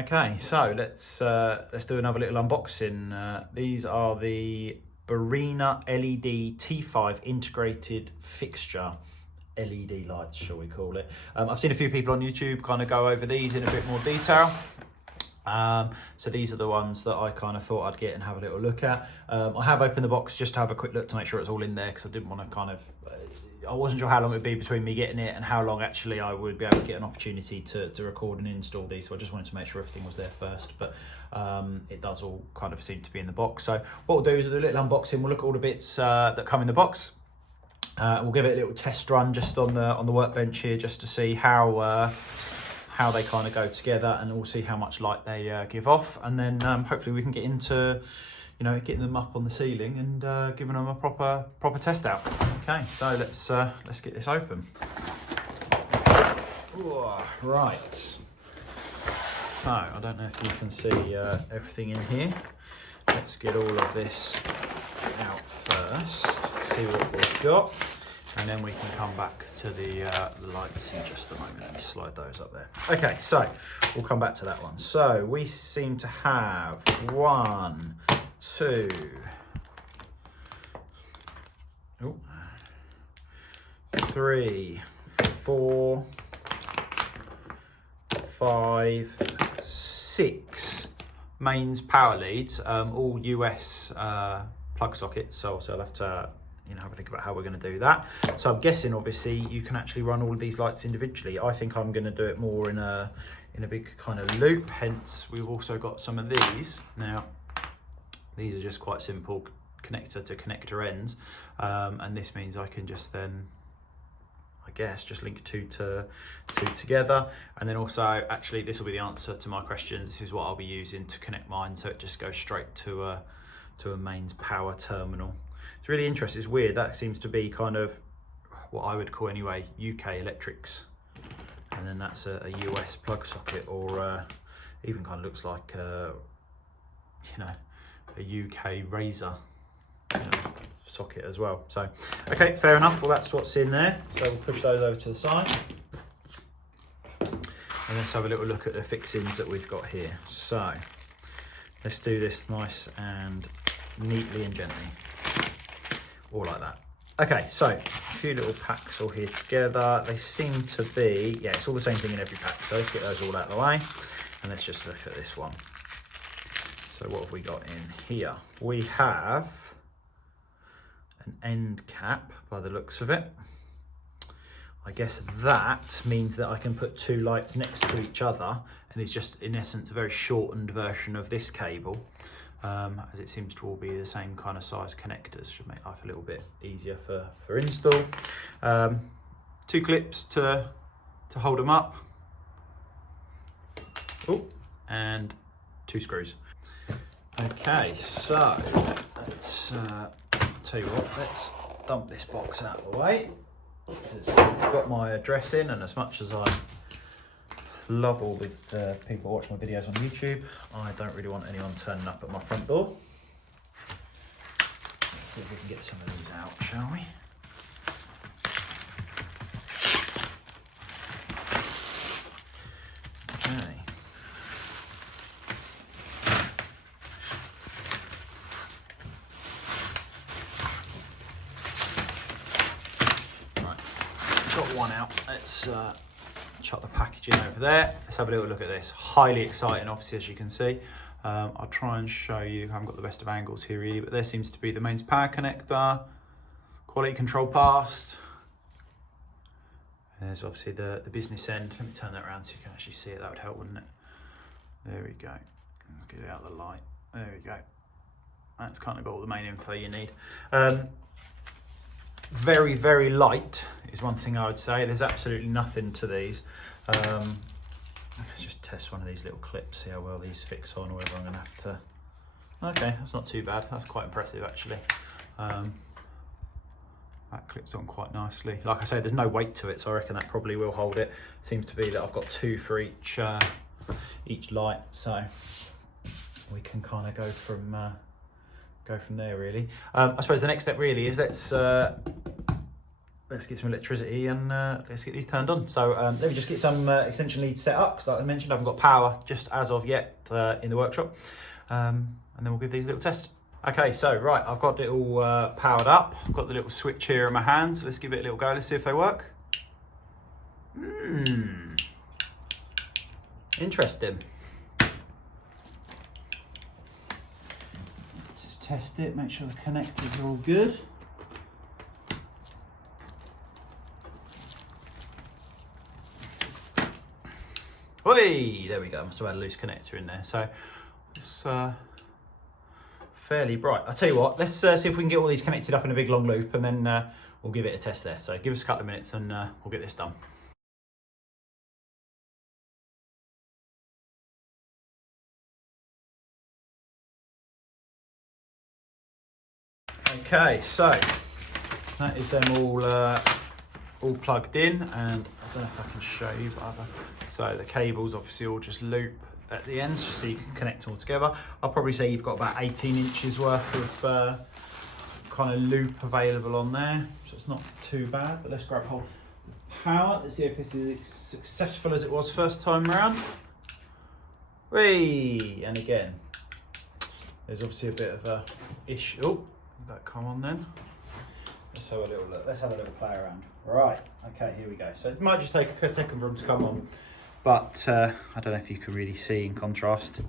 Okay, so let's do another little unboxing. These are the Barrina LED T5 integrated fixture LED lights, shall we call it. I've seen a few people on YouTube kind of go over these in a bit more detail. So these are the ones that I kind of thought I'd get and have a little look at. I have opened the box just to have a quick look to make sure it's all in there, because I didn't want to kind of, I wasn't sure how long it would be between me getting it and how long actually I would be able to get an opportunity to record and install these. So I just wanted to make sure everything was there first, but it does all kind of seem to be in the box. So what we'll do is we'll do a little unboxing. We'll look at all the bits that come in the box. We'll give it a little test run just on the workbench here, just to see how they kind of go together, and we'll see how much light they give off, and then hopefully we can get into, you know, getting them up on the ceiling and giving them a proper test out. Okay, so let's get this open. Ooh, right. So I don't know if you can see everything in here. Let's get all of this out first, see what we've got, and then we can come back to the lights in just a moment. Let me slide those up there. Okay, so we'll come back to that one. So we seem to have 1, 2, 3, 4, 5, 6 mains power leads, all US plug sockets. So I'll have to have a think about how we're going to do that. So I'm guessing obviously you can actually run all of these lights individually. I think I'm going to do it more in a big kind of loop, hence we've also got some of these. Now these are just quite simple connector to connector ends, and this means I can just then, I guess, just link two together. And then also, actually, this will be the answer to my questions. This is what I'll be using to connect mine, so it just goes straight to a mains power terminal. It's really interesting. It's weird. That seems to be kind of what I would call anyway UK electrics, and then that's a US plug socket, or even kind of looks like a UK razor socket as well. So okay, fair enough. Well, that's what's in there. So we'll push those over to the side, and let's have a little look at the fixings that we've got here. So let's do this nice and neatly and gently, all like that. Okay, so a few little packs all here together. They seem to be, yeah, it's all the same thing in every pack. So let's get those all out of the way, and let's just look at this one. So what have we got in here? We have an end cap by the looks of it. I guess that means that I can put two lights next to each other, and it's just in essence a very shortened version of this cable, as it seems to all be the same kind of size connectors. Should make life a little bit easier for install. 2 clips to hold them up. Oh, and 2 screws. Okay, so let's tell you what, let's dump this box out of the way. It's got my address in, and as much as I love all the people watching my videos on YouTube, I don't really want anyone turning up at my front door. Let's see if we can get some of these out, shall we? Okay. Got one out. Let's chuck the packaging over there. Let's have a little look at this. Highly exciting, obviously, as you can see. I'll try and show you. I haven't got the best of angles here really, but there seems to be the mains power connector, quality control past. There's obviously the business end. Let me turn that around so you can actually see it. That would help, wouldn't it? There we go. Let's get it out of the light. There we go. That's kind of got all the main info you need. Very, very light is one thing I would say. There's absolutely nothing to these. Let's just test one of these little clips, see how well these fix on, or whether I'm going to have to... Okay, that's not too bad. That's quite impressive, actually. That clips on quite nicely. Like I say, there's no weight to it, so I reckon that probably will hold it. Seems to be that I've got 2 for each light, so we can kind of go from there really. I suppose the next step really is let's let's get some electricity and let's get these turned on. So let me just get some extension leads set up, because like I mentioned, I haven't got power just as of yet in the workshop. And then we'll give these a little test. Okay, so right, I've got it all powered up. I've got the little switch here in my hand, so let's give it a little go. Let's see if they work. Interesting. Let's just test it, make sure the connectors are all good. Oi, there we go. I must have had a loose connector in there. So it's fairly bright. I'll tell you what, let's see if we can get all these connected up in a big long loop, and then we'll give it a test there. So give us a couple of minutes and we'll get this done. Okay, so that is them all plugged in, and I don't know if I can show you, but so the cables obviously all just loop at the ends, just so you can connect them all together. I'll probably say you've got about 18 inches worth of kind of loop available on there, so it's not too bad. But let's grab hold of power. Let's see if this is as successful as it was first time round. Whee! And again, there's obviously a bit of a issue. Oh, did that come on then? Let's have a little look. Let's have a little play around. Right, okay, here we go. So it might just take a second for them to come on, but I don't know if you can really see in contrast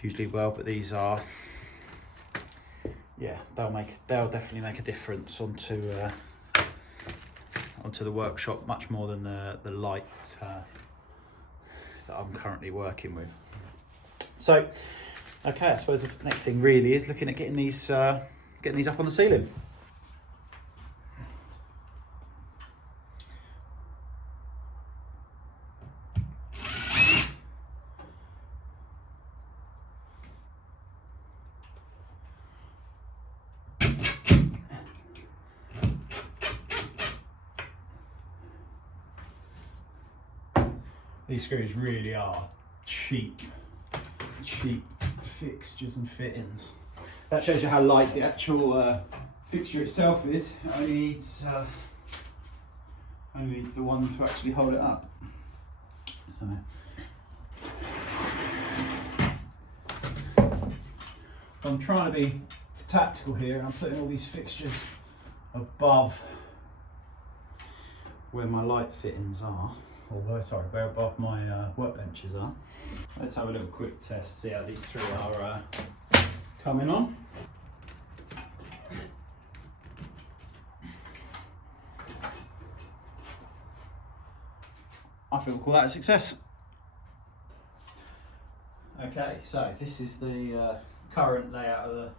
hugely well, but these are, yeah, they'll definitely make a difference onto the workshop, much more than the light that I'm currently working with. So, okay, I suppose the next thing really is looking at getting these up on the ceiling. These screws really are cheap fixtures and fittings. That shows you how light the actual fixture itself is. It only needs the one to actually hold it up. So I'm trying to be tactical here. I'm putting all these fixtures above where my light fittings are. Where above my workbenches are. Let's have a little quick test, see how these three are coming on. I think we'll call that a success. Okay, so this is the current layout of the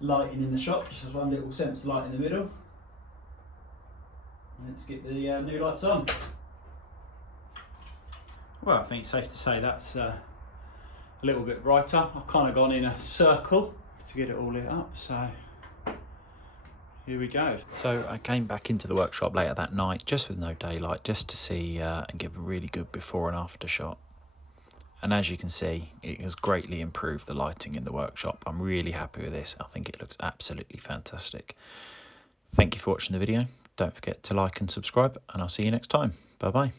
lighting in the shop. Just has one little sensor light in the middle. Let's get the new lights on. Well, I think it's safe to say that's a little bit brighter. I've kind of gone in a circle to get it all lit up, so here we go. So I came back into the workshop later that night, just with no daylight, just to see and give a really good before and after shot. And as you can see, it has greatly improved the lighting in the workshop. I'm really happy with this. I think it looks absolutely fantastic. Thank you for watching the video. Don't forget to like and subscribe, and I'll see you next time. Bye bye.